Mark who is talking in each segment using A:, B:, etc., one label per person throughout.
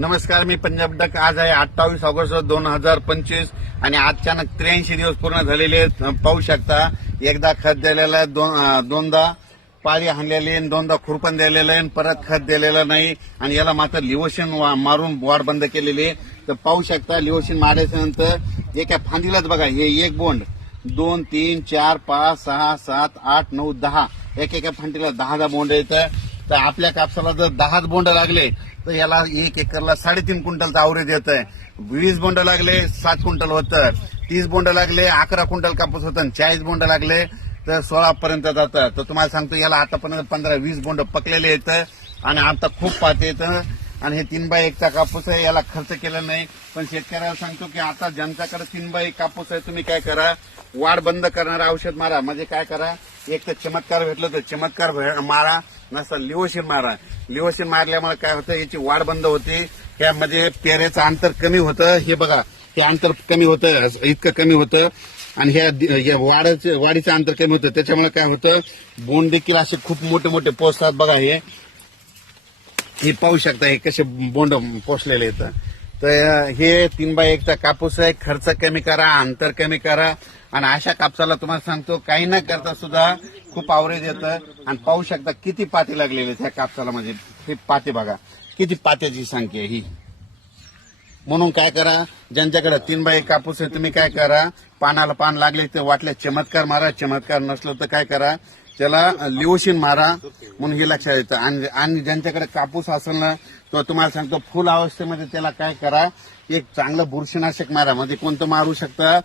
A: नमस्कार मी पंजाब डक. आज आहे अठ्ठावीस ऑगस्ट दोन हजार पंचवीस आणि अचानक त्र्याऐंशी दिवस पूर्ण झालेले आहेत. पाहू शकता एकदा खत दिलेला आहे दोन दोनदा पाळी हाणलेली आहे, दोनदा खुरपण दिलेलं आहे आणि परत खत दिलेलं नाही आणि याला मात्र लिवोशन वा- मारून वाढ बंद केलेली आहे. तर पाहू शकता लिवोशन मारल्याच्यानंतर एका फांदीलाच बघा हे एक बोंड. दोन तीन चार पाच सहा सात आठ नऊ दहा. एक एका फांदीला दहा दहा बोंड येतं. तर आपल्या कापसाला जर दहाच बोंड लागले तर याला एक एकरला साडेतीन क्विंटलचा आवरेज येत आहे वीस बोंड लागले सात क्विंटल होतं. तीस बोंड लागले अकरा क्विंटल कापूस होतं आणि चाळीस बोंड लागले तर सोळा पर्यंत जातं. तर तुम्हाला सांगतो याला आतापर्यंत पंधरा वीस बोंड पकलेले येतं आणि आता खूप पात येतं आणि हे तीन बाय एकचा कापूस आहे याला खर्च केला नाही. पण शेतकऱ्याला सांगतो की आता ज्यांच्याकडे तीन बाय एक कापूस आहे तुम्ही काय करा? वाढ बंद करणारं औषध मारा. म्हणजे काय करा? एक तर चमत्कार भेटलं तर चमत्कार मारा. नसतं लिओशिन मारा. लिओशिन मारल्यामुळे काय होतं याची वाढ बंद होते. त्यामध्ये पेऱ्याचं अंतर कमी होतं. हे बघा हे अंतर कमी होतं इतकं कमी होतं. आणि ह्या वाढचं वाढीचं अंतर कमी होतं. त्याच्यामुळे काय होतं बोंड देखील असे खूप मोठे मोठे पोचतात बघा हे. हे पाहू शकता हे कसे बोंड पोचलेले आहेत. तर हे तीन बाय एकचा कापूस आहे. खर्च कमी करा अंतर कमी करा. आणि अशा कापसाला तुम्हाला सांगतो काही न करता सुद्धा खूप आवरेज येतं आणि पाहू शकता किती पाते लागलेले आहेत कापसाला म्हणजे हे पाते बघा. किती पात्याची संख्या आहे ही. म्हणून काय करा ज्यांच्याकडे तीन बाई कापूस आहे तुम्ही काय करा पानाला पान लागले ते वाटले चमत्कार मारा. चमत्कार नसलं तर काय करा त्याला लिओशिन मारा. म्हणून हे लक्षात येतं. आणि आणि ज्यांच्याकडे कापूस असेल ना तो तुम्हाला सांगतो फुल अवस्थेमध्ये त्याला काय करा एक चांगलं बुरशीनाशक मारा. म्हणजे कोणतं मारू शकता?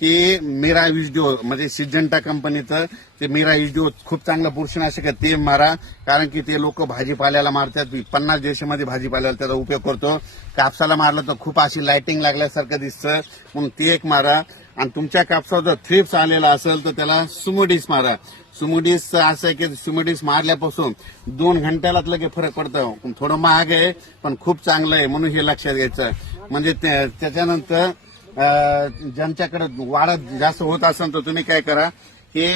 A: की मीरा विजडिओ म्हणजे सिजंटा कंपनीचं ते मीरा विजडिओ खूप चांगलं बुरशीनाशक आहे ते मारा. कारण की ते लोक भाजीपाल्याला मारतात. पन्नास देशामध्ये भाजीपाल्याला त्याचा उपयोग करतो. कापसाला मारलं तर खूप अशी लायटिंग लागल्यासारखं दिसतं. म्हणून ते एक मारा. आणि तुमच्या कापसावर जर थ्रिप्स आलेला असेल तर त्याला सुमोडीस मारा. सुमोडीस असं आहे की सुमोडीस मारल्यापासून दोन घंट्यालाच लगे फरक पडतं. थोडं महाग आहे पण खूप चांगलं आहे म्हणून हे लक्षात घ्यायचं. म्हणजे त्याच्यानंतर ज्यांच्याकडे वाढ जास्त होत असेल तर तुम्ही काय करा हे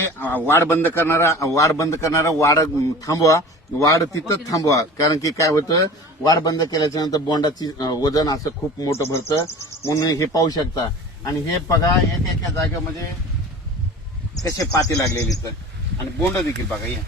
A: वाढ बंद करणारा वाढ बंद करणारा वाढ थांबवा वाढ तिथंच थांबवा. कारण की काय होतं वाढ बंद केल्याच्यानंतर बोंडाची वजन असं खूप मोठं भरतं. म्हणून हे पाहू शकता. आणि हे बघा एक एका जागेमध्ये कसे पाती लागलेली तर आणि बोंड देखील बघा या.